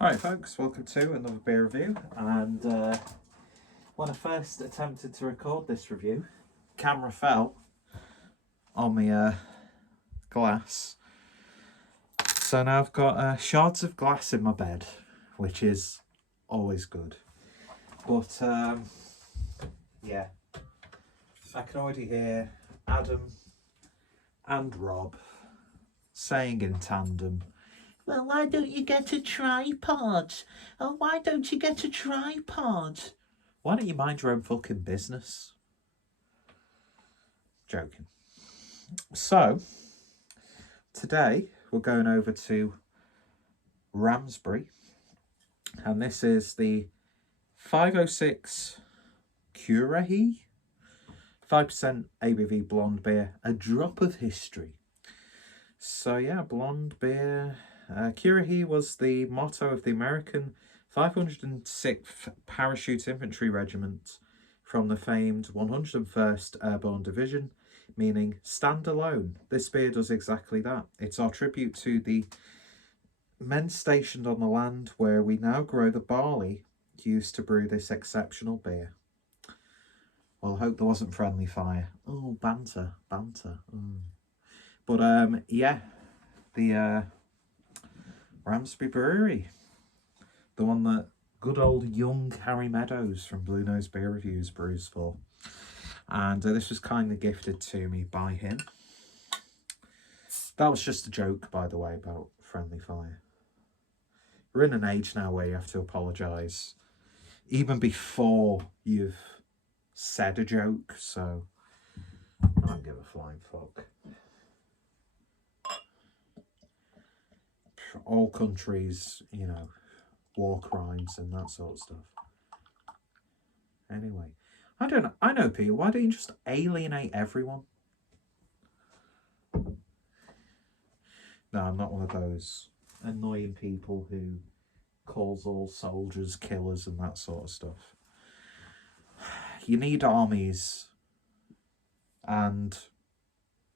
Alright folks, welcome to another beer review, and when I first attempted to record this review, camera fell on my glass, so now I've got shards of glass in my bed, which is always good, but yeah, I can already hear Adam and Rob saying in tandem, "Well, why don't you get a tripod? Oh, why don't you get a tripod? Why don't you mind your own fucking business?" Joking. So, today we're going over to Ramsbury, and this is the 506 Currahee, 5% ABV blonde beer, a drop of history. So yeah, blonde beer. Currahee was the motto of the American 506th Parachute Infantry Regiment from the famed 101st Airborne Division, meaning stand alone. This beer does exactly that. It's our tribute to the men stationed on the land where we now grow the barley used to brew this exceptional beer. Well, I hope there wasn't friendly fire. Oh, banter. But yeah, the Ramsbury Brewery, the one that good old young Harry Meadows from Blue Nose Beer Reviews brews for. And this was kindly gifted to me by him. That was just a joke, by the way, about friendly fire. We're in an age now where you have to apologise even before you've said a joke, so I don't give a flying fuck. All countries, you know, war crimes and that sort of stuff. Anyway, I don't know. I know, Peter. Why don't you just alienate everyone? No, I'm not one of those annoying people who calls all soldiers killers and that sort of stuff. You need armies, and,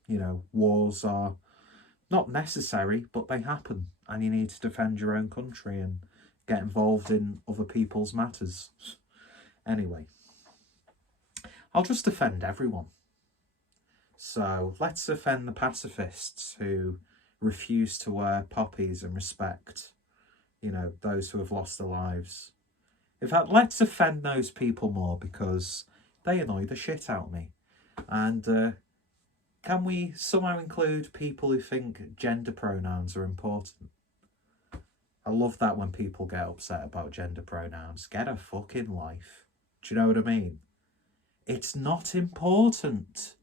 you know, wars are not necessary, but they happen, and you need to defend your own country and get involved in other people's matters. Anyway, I'll just defend everyone. So let's offend the pacifists who refuse to wear poppies and respect, you know, those who have lost their lives. In fact, let's offend those people more because they annoy the shit out of me. And can we somehow include people who think gender pronouns are important? I love that when people get upset about gender pronouns. Get a fucking life. Do you know what I mean? It's not important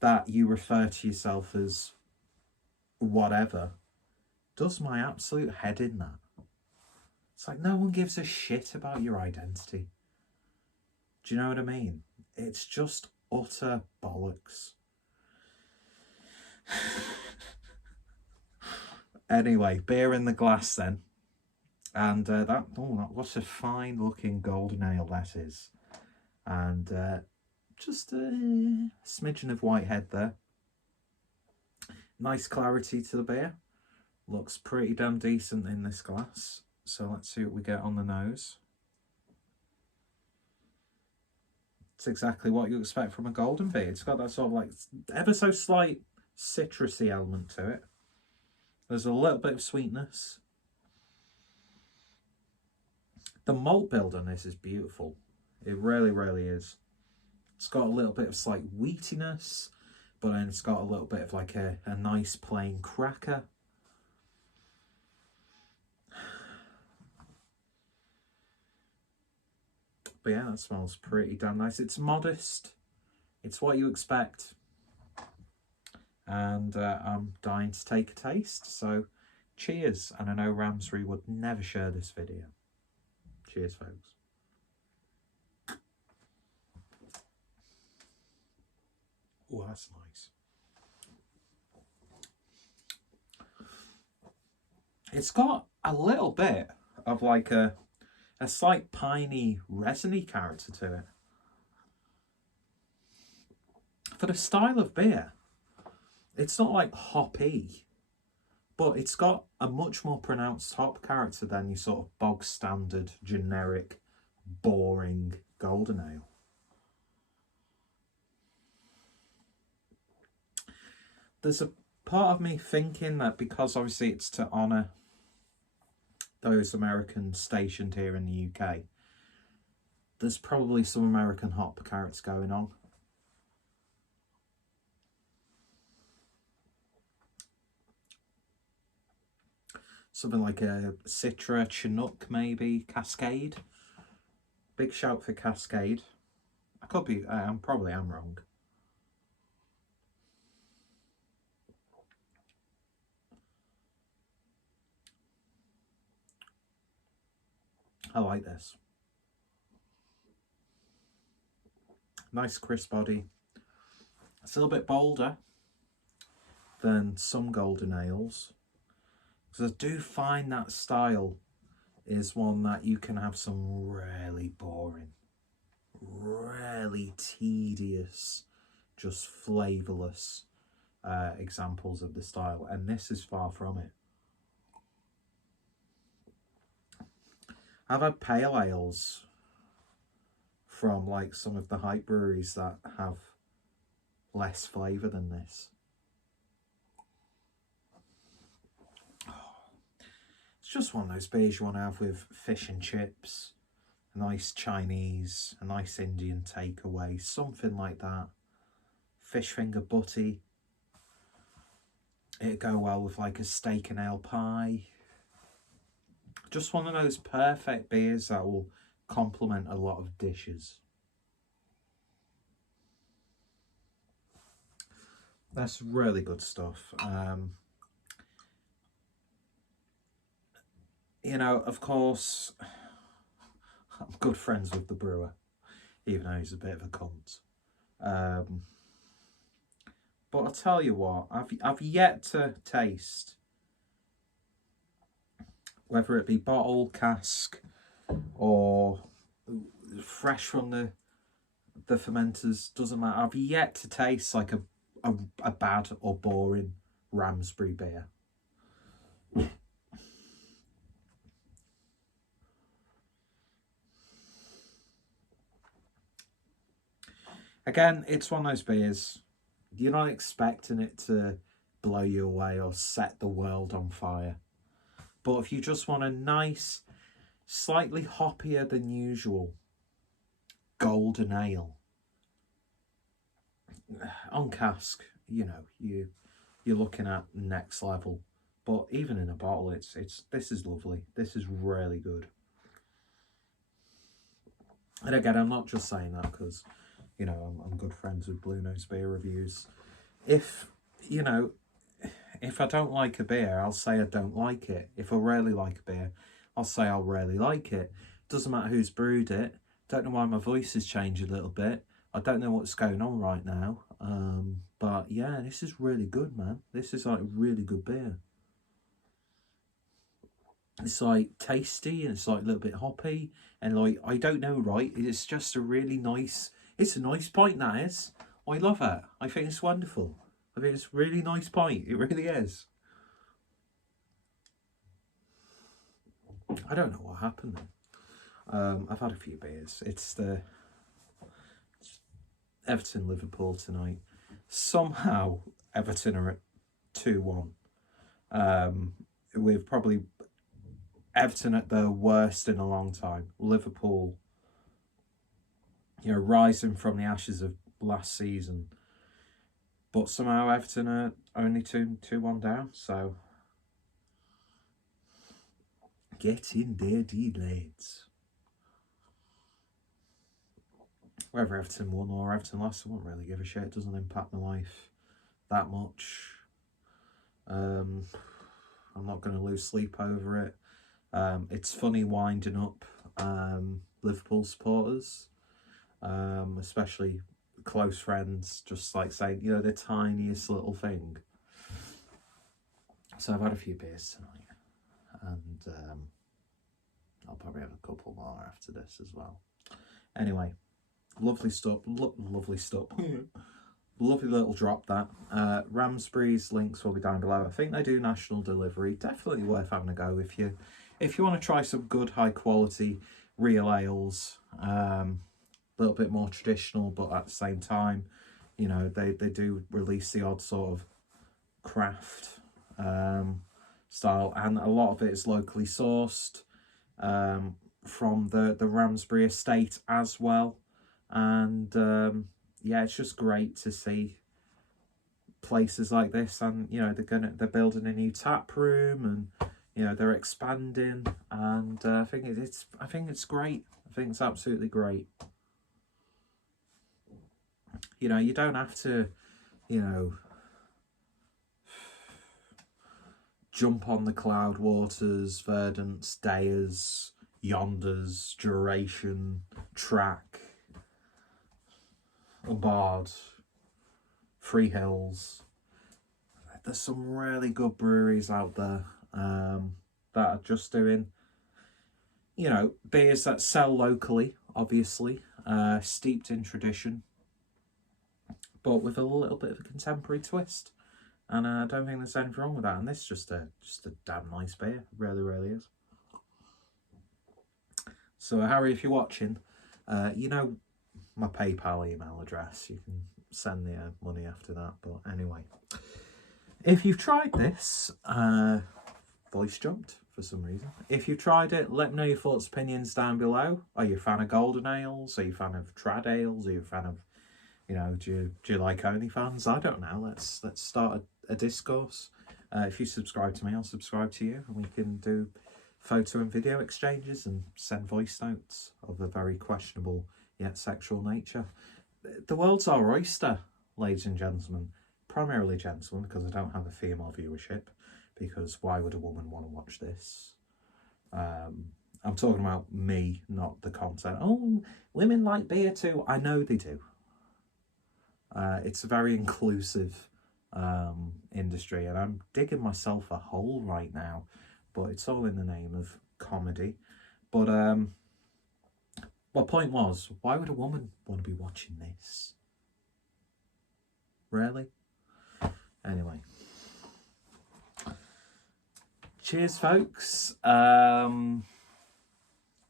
that you refer to yourself as whatever. Does my absolute head in that. It's like no one gives a shit about your identity. Do you know what I mean? It's just utter bollocks. Anyway, beer in the glass then. And what a fine looking golden ale that is. And just a smidgen of white head there. Nice clarity to the beer. Looks pretty damn decent in this glass. So let's see what we get on the nose. It's exactly what you expect from a golden beer. It's got that sort of like ever so slight citrusy element to it. There's a little bit of sweetness. The malt build on this is beautiful. It really, really is. It's got a little bit of slight wheatiness, but then it's got a little bit of like a nice plain cracker. But yeah, that smells pretty damn nice. It's modest. It's what you expect. And I'm dying to take a taste. So cheers. And I know Ramsbury would never share this video. Cheers, folks. Oh, that's nice. It's got a little bit of like a slight piney, resiny character to it. For the style of beer, it's not like hoppy, But it's got a much more pronounced hop character than your sort of bog standard, generic, boring golden ale. There's a part of me thinking that because obviously it's to honour those Americans stationed here in the UK, there's probably some American hop carrots going on. Something like a Citra, Chinook maybe, Cascade. Big shout for Cascade. I could be, I probably am wrong. I like this. Nice crisp body. It's a little bit bolder than some golden ales, because I do find that style is one that you can have some really boring, really tedious, just flavourless examples of the style, and this is far from it. I've had pale ales from like some of the hype breweries that have less flavour than this. It's just one of those beers you want to have with fish and chips, a nice Chinese, a nice Indian takeaway, something like that. Fish finger butty. It'd go well with like a steak and ale pie. Just one of those perfect beers that will complement a lot of dishes. That's really good stuff. You know, of course, I'm good friends with the brewer, even though he's a bit of a cunt. But I'll tell you what, I've yet to taste, whether it be bottle, cask, or fresh from the fermenters, doesn't matter. I've yet to taste like a bad or boring Ramsbury beer. Again, it's one of those beers, you're not expecting it to blow you away or set the world on fire. But if you just want a nice, slightly hoppier than usual golden ale on cask, you know, you're looking at next level. But even in a bottle, this is lovely. This is really good. And again, I'm not just saying that because, you know, I'm good friends with Blue Nose Beer Reviews. If, you know, if I don't like a beer, I'll say I don't like it. If I really like a beer, I'll say I'll really like it. Doesn't matter who's brewed it. Don't know why my voice has changed a little bit. I don't know what's going on right now. But yeah, this is really good, man. This is like really good beer. It's like tasty and it's like a little bit hoppy. And like, I don't know, right? It's just a really nice, it's a nice pint, that is. I love it. I think it's wonderful. I think it's a really nice pint. It really is. I don't know what happened there. I've had a few beers. It's Everton Liverpool tonight. Somehow Everton are at 2-1. With probably Everton at their worst in a long time. Liverpool, you know, rising from the ashes of last season. But somehow Everton are only 2-1 down, so get in there, D lads. Whether Everton won or Everton lost, I won't really give a shit. It doesn't impact my life that much. I'm not going to lose sleep over it. It's funny winding up Liverpool supporters, especially close friends, just like saying, you know, the tiniest little thing. So I've had a few beers tonight, and I'll probably have a couple more after this as well. Anyway, lovely stuff. Lovely stuff. Lovely little drop that. Ramsbury's links will be down below. I think they do national delivery. Definitely worth having a go if you want to try some good high quality real ales. A little bit more traditional, but at the same time, you know, they do release the odd sort of craft style, and a lot of it is locally sourced from the Ramsbury estate as well. And yeah, it's just great to see places like this, and you know they're building a new tap room, and you know they're expanding, and I think it's great. I think it's absolutely great. You know, you don't have to, you know, jump on the Cloudwaters, Verdants, Deyers, Yonders, Duration, Track, Bard, Freehills. There's some really good breweries out there that are just doing, you know, beers that sell locally, obviously, steeped in tradition, but with a little bit of a contemporary twist. And I don't think there's anything wrong with that. And this is just a damn nice beer. It really, really is. So Harry, if you're watching, you know my PayPal email address. You can send the money after that. But anyway, if you've tried this, voice jumped for some reason. If you've tried it, let me know your thoughts, opinions down below. Are you a fan of golden ales? Are you a fan of trad ales? Are you a fan of, you know, do you like OnlyFans? I don't know. Let's start a discourse. If you subscribe to me, I'll subscribe to you, and we can do photo and video exchanges and send voice notes of a very questionable yet sexual nature. The world's our oyster, ladies and gentlemen. Primarily gentlemen, because I don't have a female viewership, because why would a woman want to watch this? I'm talking about me, not the content. Oh, women like beer too. I know they do. It's a very inclusive industry, and I'm digging myself a hole right now, but it's all in the name of comedy. But my point was, why would a woman want to be watching this? Really? Anyway. Cheers, folks.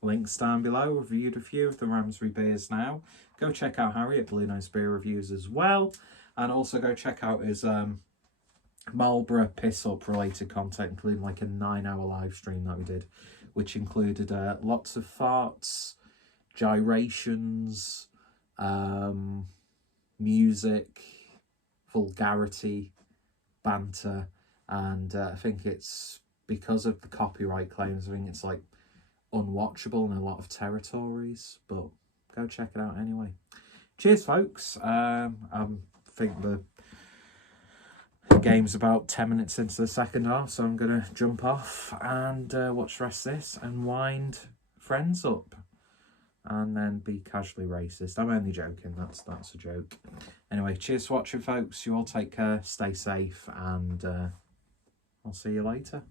Links down below. Reviewed a few of the Ramsbury beers now. Go check out Harry at Blue Nose Beer Reviews as well. And also go check out his Marlborough piss-up related content, including like a 9-hour live stream that we did, which included lots of farts, gyrations, music, vulgarity, banter, and I think it's because of the copyright claims, I think it's like unwatchable in a lot of territories, but go check it out anyway. Cheers, folks. I think the game's about 10 minutes into the second half, so I'm going to jump off and watch the rest of this and wind friends up and then be casually racist. I'm only joking, that's a joke. Anyway, cheers for watching, folks. You all take care, stay safe, and I'll see you later.